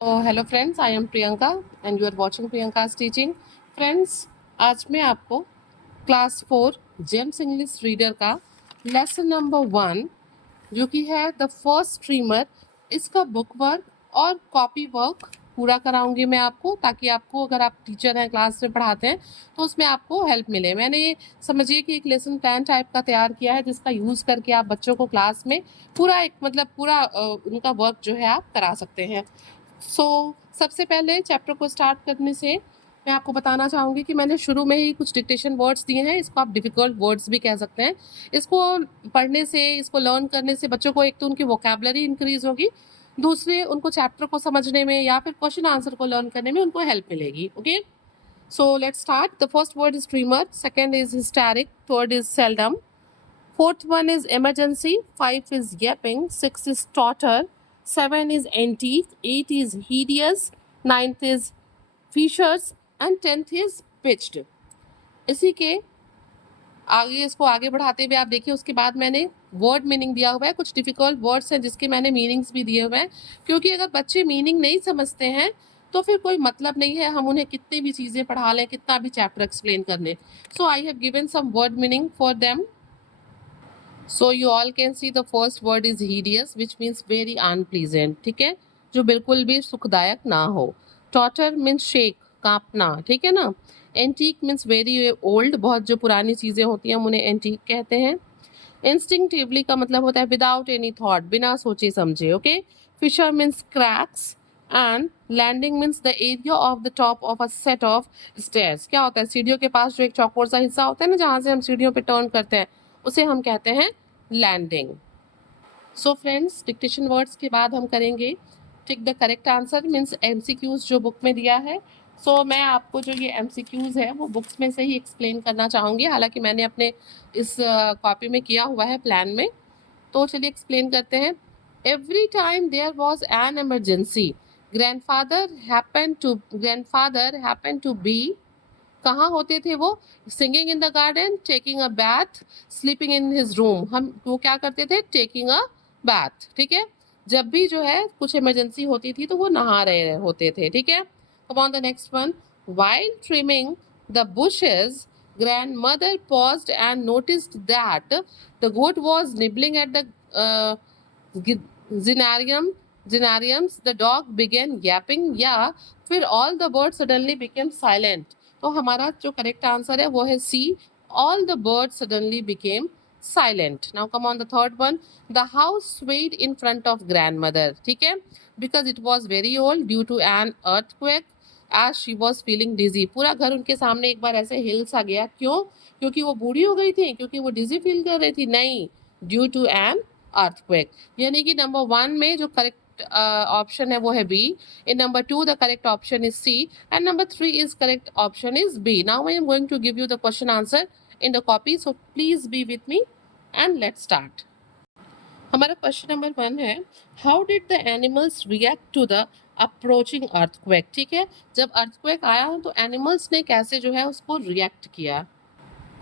तो hello friends, I am Priyanka and you are watching Priyanka's teaching. Friends, आज मैं आपको क्लास 4 जेम्स इंग्लिश रीडर का लेसन नंबर 1 जो कि है द फर्स्ट स्ट्रीमर, इसका बुक वर्क और कॉपी वर्क पूरा कराऊंगी मैं आपको, ताकि आपको अगर आप टीचर हैं, क्लास में पढ़ाते हैं, तो उसमें आपको हेल्प मिले। मैंने समझिए कि एक लेसन प्लान टाइप का तैयार किया है, जिसका यूज़ करके आप बच्चों को क्लास में पूरा एक मतलब पूरा उनका वर्क जो है आप करा सकते हैं। सबसे पहले चैप्टर को स्टार्ट करने से मैं आपको बताना चाहूँगी कि मैंने शुरू में ही कुछ डिक्टेशन वर्ड्स दिए हैं। इसको आप डिफ़िकल्ट वर्ड्स भी कह सकते हैं। इसको पढ़ने से, इसको लर्न करने से बच्चों को एक तो उनकी वोकैबुलरी इंक्रीज़ होगी, दूसरे उनको चैप्टर को समझने में या फिर क्वेश्चन आंसर को लर्न करने में उनको हेल्प मिलेगी। Okay, so let's start. The first word is streamer, second is historic, third is seldom, fourth one is emergency, five is yapping, six is totter, seven is antique, eight is hideous, ninth is fishers and tenth is pitched। इसी के आगे इसको आगे बढ़ाते हुए आप देखिए, उसके बाद मैंने वर्ड मीनिंग दिया हुआ है। कुछ डिफिकल्ट वर्ड्स हैं जिसके मैंने मीनिंग्स भी दिए हुए हैं, क्योंकि अगर बच्चे मीनिंग नहीं समझते हैं तो फिर कोई मतलब नहीं है हम उन्हें कितनी भी चीज़ें पढ़ा लें, कितना भी चैप्टर एक्सप्लेन कर लें। So I have given some word meaning for them. So you all can see the first word is hideous, which means very unpleasant। ठीक है, जो बिल्कुल भी सुखदायक ना हो। Totter means shake, कांपना। ठीक है ना। Antique means very old, बहुत जो पुरानी चीज़ें होती हैं हम उन्हें antique कहते हैं। Instinctively का मतलब होता है without any thought, बिना सोचे समझे। Okay. Fissure means cracks and landing means the area of the top of a set of stairs। क्या होता है, सीढ़ियों के पास जो एक चौकोर सा हिस्सा होता है ना, जहाँ से हम सीढ़ियों पे टर्न करते हैं, उसे हम कहते हैं landing. So friends, dictation words के बाद हम करेंगे tick the correct answer, means MCQs जो बुक में दिया है। मैं आपको जो ये एमसीक्यूज है वो बुक्स में से ही एक्सप्लेन करना चाहूँगी, हालांकि मैंने अपने इस कॉपी में किया हुआ है, प्लान में। तो चलिए एक्सप्लेन करते हैं। Every time there was an emergency, grandfather happen to be, कहाँ होते थे वो? Singing in the garden, taking a bath, sleeping in his room. हम वो क्या करते थे? Taking a bath. ठीक है, जब भी जो है कुछ इमरजेंसी होती थी तो वो नहा रहे होते थे। ठीक है, कम on the next one. While trimming the bushes, grandmother paused and noticed that the goat was nibbling at the zinarium zinariums। The dog began yapping, या फिर all the birds suddenly became silent। तो हमारा जो correct answer है वो है C, all the bird suddenly became silent. Now come on the third one. The house swayed in front of grandmother. ठीक है, because it was very old due to an earthquake as she was feeling dizzy. पूरा घर उनके सामने एक बार ऐसे हिल सा गया। क्यों? क्योंकि वो बूढ़ी हो गई थी, क्योंकि वो डिजी फील कर रही थी? नहीं, ड्यू टू एन अर्थक्वेक। यानी कि नंबर 1 में जो करेक्ट ऑप्शन है वो है B. In number 2, the correct option is C, and number 3 is correct option is B. Now I am going to give you the question answer in the copy, so please be with me and let's start. हमारा question number 1 है, how did the animals react to the approaching earthquake. ठीक है, जब earthquake आया तो animals ने कैसे जो है उसको रिएक्ट किया।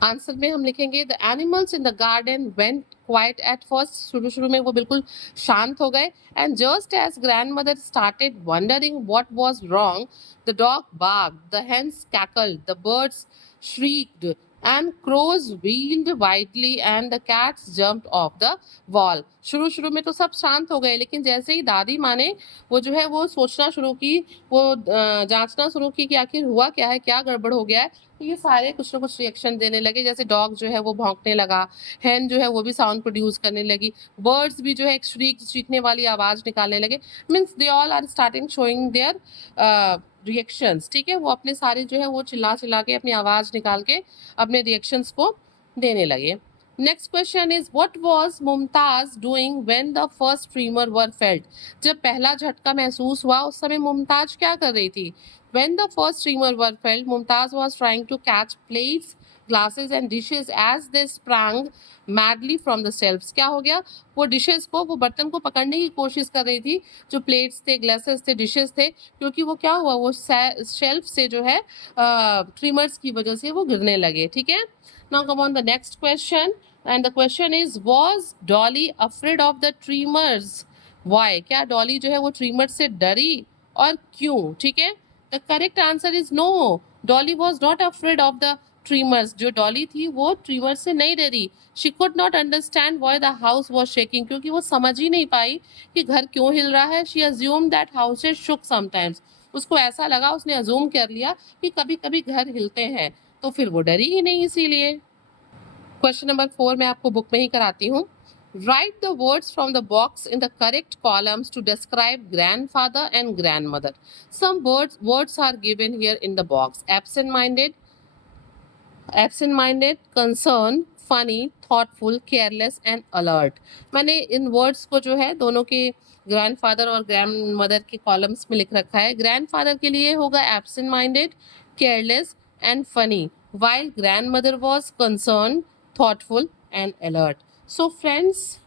आंसर में हम लिखेंगे the animals in the garden went quiet at first. शुरू शुरू में वो बिल्कुल शांत हो गए। And just as grandmother started wondering what was wrong, the dog barked, the hens cackled, the birds shrieked and crows wheeled wildly and the cats jumped off the wall। शुरू शुरू में तो सब शांत हो गए, लेकिन जैसे ही दादी माँ ने वो जो है वो सोचना शुरू की, वो जांचना शुरू की कि आखिर हुआ क्या है, क्या गड़बड़ हो गया है, तो ये सारे कुछ ना कुछ रिएक्शन देने लगे। जैसे डॉग जो है वो भौंकने लगा, हैन जो है वो भी साउंड प्रोड्यूस करने लगी, बर्ड्स भी जो है एक चीखने वाली आवाज़ निकालने लगे। Means they all are starting showing their reactions. ठीक है, वो अपने सारे जो है वो चिल्ला चिल्ला के अपनी आवाज़ निकाल के अपने रिएक्शंस को देने लगे। Next question is what was Mumtaz doing when the first trimmer were felt. जब पहला झटका महसूस हुआ उस समय मुमताज क्या कर रही थी? When the first streamer were felled, Mumtaz was trying to catch plates, glasses and dishes as they sprang madly from the shelves। क्या हो गया? वो डिशेस को, वो बर्तन को पकड़ने की कोशिश कर रही थी, जो प्लेट्स थे, ग्लासेस थे, डिशेस थे, क्योंकि वो क्या हुआ, वो शेल्फ से जो है ट्रिमर्स की वजह से वो गिरने लगे। ठीक है, now come on the next question, and the question is was Dolly afraid of the tremors. Why? क्या डॉली जो है वो ट्रीमर से डरी? और क्यों, ठीक है। The correct answer is no, Dolly was not afraid of the tremors. जो डॉली थी वो ट्रीमर से नहीं डरी। She could not understand why the house was shaking, क्योंकि वो समझ ही नहीं पाई कि घर क्यों हिल रहा है। She assume that houses shook sometimes, उसको ऐसा लगा, उसने अज्यूम कर लिया कि कभी कभी घर हिलते हैं, तो फिर वो डरी ही नहीं इसीलिए। क्वेश्चन नंबर 4 मैं आपको बुक में ही कराती हूँ। Write the words from the box in the correct columns to describe grandfather and grandmother. Some words are given here in the box. Absent-minded, concerned, funny, thoughtful, careless and alert. मैंने इन words को जो है दोनों के grandfather और grandmother के columns में लिख रखा है। ग्रैंडफादर के लिए होगा absent minded, careless and funny, while grandmother was concerned, thoughtful and alert. So friends,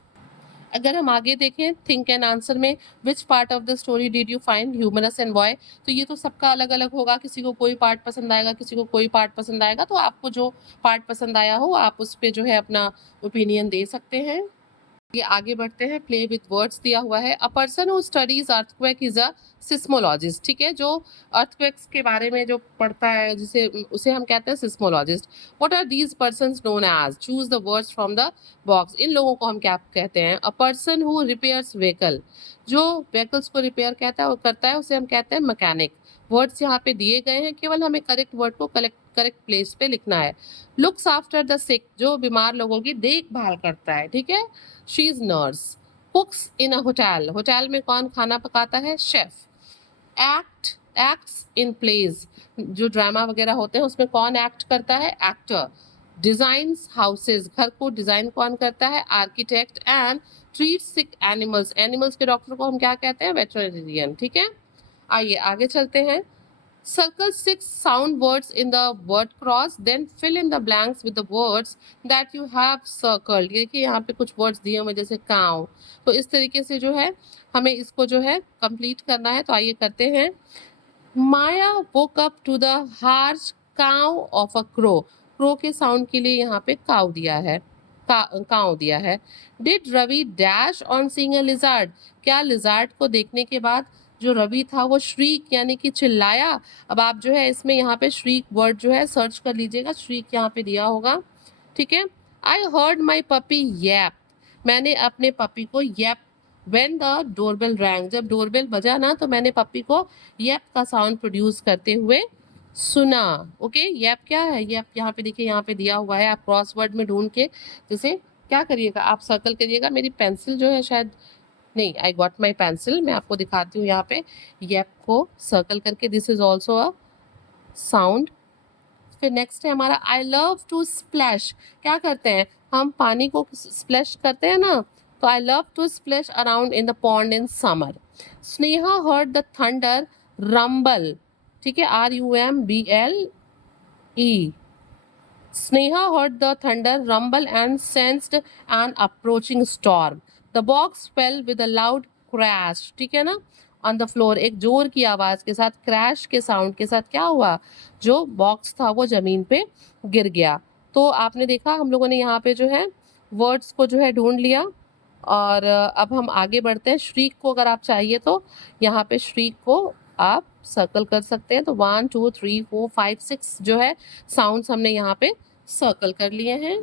अगर हम आगे देखें थिंक एंड आंसर में, which part of the story did you find humorous and why, तो ये तो सबका अलग अलग होगा, किसी को कोई पार्ट पसंद आएगा, किसी को कोई पार्ट पसंद आएगा। तो आपको जो पार्ट पसंद आया हो आप उस पर जो है अपना ओपिनियन दे सकते हैं। ये आगे बढ़ते हैं। प्ले विद वर्ड्स दिया हुआ है। अ person who studies earthquake is a seismologist, ठीक है, जो अर्थक्वेक्स के बारे में जो पढ़ता है जिसे उसे हम कहते हैं seismologist. What are these persons known as, choose the words from the box. इन लोगों को हम क्या कहते हैं। A person who repairs vehicle, जो व्हीकल्स को रिपेयर कहता है वो करता है, उसे हम कहते हैं मैकेनिक। वर्ड्स यहाँ पे दिए गए हैं, केवल हमें करेक्ट वर्ड को करेक्ट प्लेस पे लिखना है। लुक्स आफ्टर द सिक, जो बीमार लोगों की देखभाल करता है, ठीक है, she is nurse. कुक्स in a hotel, hotel में कौन खाना पकाता है, शेफ। एक्ट्स इन प्लेज, जो ड्रामा वगैरह होते हैं उसमें कौन एक्ट करता है, एक्टर। डिजाइन्स हाउसेज, घर को डिजाइन कौन करता है, architect. And treat sick animals, animals के डॉक्टर को हम क्या कहते हैं, वेटरनरियन, ठीक है। आइए आगे चलते हैं। Circle 6 sound words in the word cross, then fill in the blanks with the words that you have circled. देखिए यहाँ पे कुछ words दिए हुए जैसे cow, तो इस तरीके से जो है हमें इसको जो है कंप्लीट करना है। तो आइए करते हैं। Maya woke up to the harsh cow of a crow. crow के साउंड के लिए यहाँ पे cow दिया है, काउ दिया है। Did Ravi dash on seeing a lizard? क्या lizard को देखने के बाद जो रवि था वो श्रीक यानी कि चिल्लाया। अब आप जो है इसमें यहाँ पे श्रीक वर्ड जो है सर्च कर लीजिएगा, श्रीक यहाँ पे दिया होगा, ठीक है। आई हर्ड माई पपी यैप, मैंने अपने पपी को यैप। व्हेन द डोरबेल रैंग, जब डोरबेल बजा ना तो मैंने पपी को यैप का साउंड प्रोड्यूस करते हुए सुना। ओके, यैप क्या है, यैप यहाँ पे देखिए यहाँ पे दिया हुआ है, आप क्रॉसवर्ड में ढूंढ के जैसे क्या करिएगा, आप सर्कल करिएगा। मेरी पेंसिल जो है शायद नहीं, आई गॉट माई पेंसिल, मैं आपको दिखाती हूँ यहाँ पे यप को सर्कल करके। This is also a sound. फिर नेक्स्ट है हमारा आई लव टू स्प्लैश, क्या करते हैं हम पानी को स्प्लैश करते हैं ना, तो I love to splash around in the pond in summer. Sneha heard the thunder rumble, ठीक है, RUMBLE। Sneha heard the thunder rumble and sensed an approaching storm. The box fell with a loud crash, ठीक है ना, on the floor, एक जोर की आवाज के साथ, क्रैश के साउंड के साथ क्या हुआ, जो बॉक्स था वो जमीन पे गिर गया। तो आपने देखा हम लोगों ने यहाँ पे जो है वर्ड्स को जो है ढूंढ लिया। और अब हम आगे बढ़ते हैं। श्रीक को अगर आप चाहिए तो यहाँ पे श्रीक को आप सर्कल कर सकते हैं। तो 1 2 3 4 5 6 जो है साउंड्स हमने यहाँ पे सर्कल कर लिए हैं।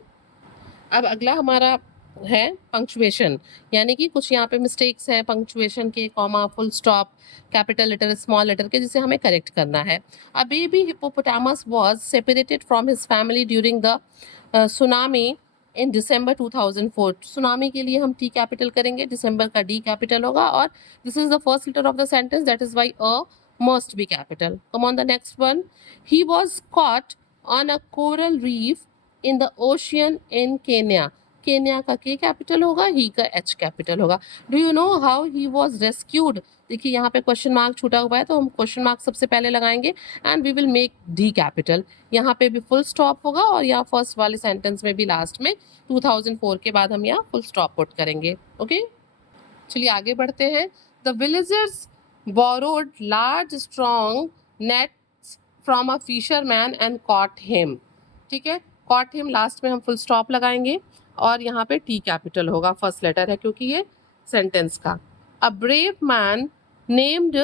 अब अगला हमारा है पंक्चुएशन, यानी कि कुछ यहाँ पे मिस्टेक्स हैं पंक्चुएशन के, comma, full stop, capital letter, small letter के, जिसे हमें करेक्ट करना है। A baby hippopotamus was separated from his family during the tsunami in December 2004। Tsunami के लिए हम टी कैपिटल करेंगे, दिसंबर का डी कैपिटल होगा, और this is the first letter of the sentence, that is why a must be capital. Come on, the next one. He was caught on a coral reef in the ocean in Kenya. Kenya का के capital होगा, ही का H capital होगा। Do you know how he was rescued? देखिए यहाँ पे question mark छूटा हुआ है, तो हम क्वेश्चन मार्क सबसे पहले लगाएंगे and we will make D capital. यहाँ पे भी फुल स्टॉप होगा और यहाँ फर्स्ट वाले सेंटेंस में भी लास्ट में 2004 के बाद हम यहाँ फुल स्टॉप पुट करेंगे। ओके, चलिए आगे बढ़ते हैं। The villagers borrowed large strong nets from a fisherman and caught him, ठीक है, caught him लास्ट में हम फुल स्टॉप लगाएंगे और यहाँ पे टी कैपिटल होगा, फर्स्ट लेटर है क्योंकि ये सेंटेंस का। A brave man named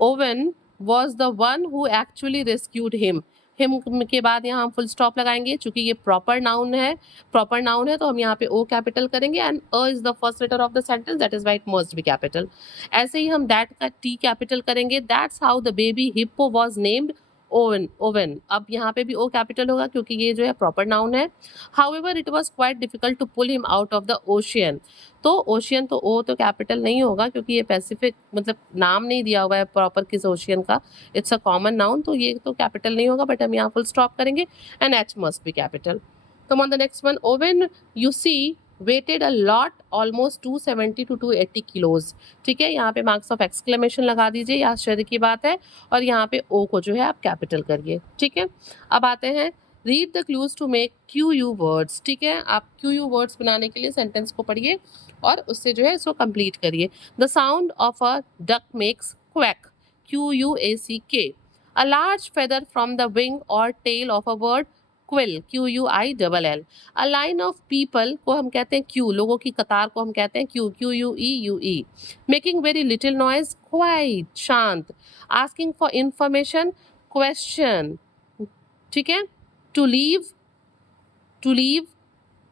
oven was the one who actually rescued him. Him के बाद यहाँ हम फुल स्टॉप लगाएंगे, चूंकि ये प्रॉपर नाउन है तो हम यहाँ पे ओ कैपिटल करेंगे and A is the first letter of the sentence, that is why it must be capital. ऐसे ही हम दैट का टी कैपिटल करेंगे, that's how the baby hippo was named Owen. Owen अब यहाँ पे भी ओ कैपिटल होगा क्योंकि ये जो है प्रॉपर नाउन है। However it was quite difficult to pull him out of the ocean. तो ओशियन तो ओ तो कैपिटल नहीं होगा क्योंकि ये पैसिफिक मतलब नाम नहीं दिया हुआ है प्रॉपर किस ओशियन का, इट्स अ कॉमन नाउन, तो ये तो कैपिटल नहीं होगा, बट हम यहाँ फुल स्टॉप करेंगे and H must be capital. तो on the next one, oven you see weighted a lot almost 270 to 280 kilos. ठीक है, यहाँ पे मार्क्स ऑफ एक्सक्लेमेशन लगा दीजिए, ये आश्चर्य की बात है, और यहाँ पे ओ को जो है आप कैपिटल करिए। ठीक है, अब आते हैं read the clues to make Q U words. ठीक है, आप क्यू यू वर्ड्स बनाने के लिए सेंटेंस को पढ़िए और उससे जो है इसको कंप्लीट करिए। The sound of a duck makes quack, QUACK। A large feather from the wing और tail of a bird, quill, QUILL। A line of people को हम कहते हैं क्यू, लोगों की कतार को हम कहते हैं queue, QUEUE। Making very little noise, quiet, शांत। Asking for information, question. ठीक है, to leave,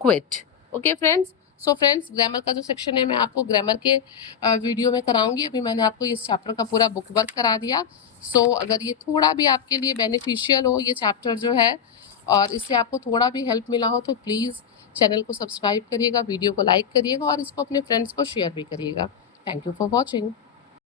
quit. Okay friends, so friends grammar का जो सेक्शन है मैं आपको ग्रामर के वीडियो में कराऊंगी। अभी मैंने आपको इस चैप्टर का पूरा बुक वर्क करा दिया। सो अगर ये थोड़ा भी आपके लिए बेनिफिशियल हो ये चैप्टर जो है, और इससे आपको थोड़ा भी हेल्प मिला हो, तो प्लीज़ चैनल को सब्सक्राइब करिएगा, वीडियो को लाइक करिएगा और इसको अपने फ्रेंड्स को शेयर भी करिएगा। Thank you for watching.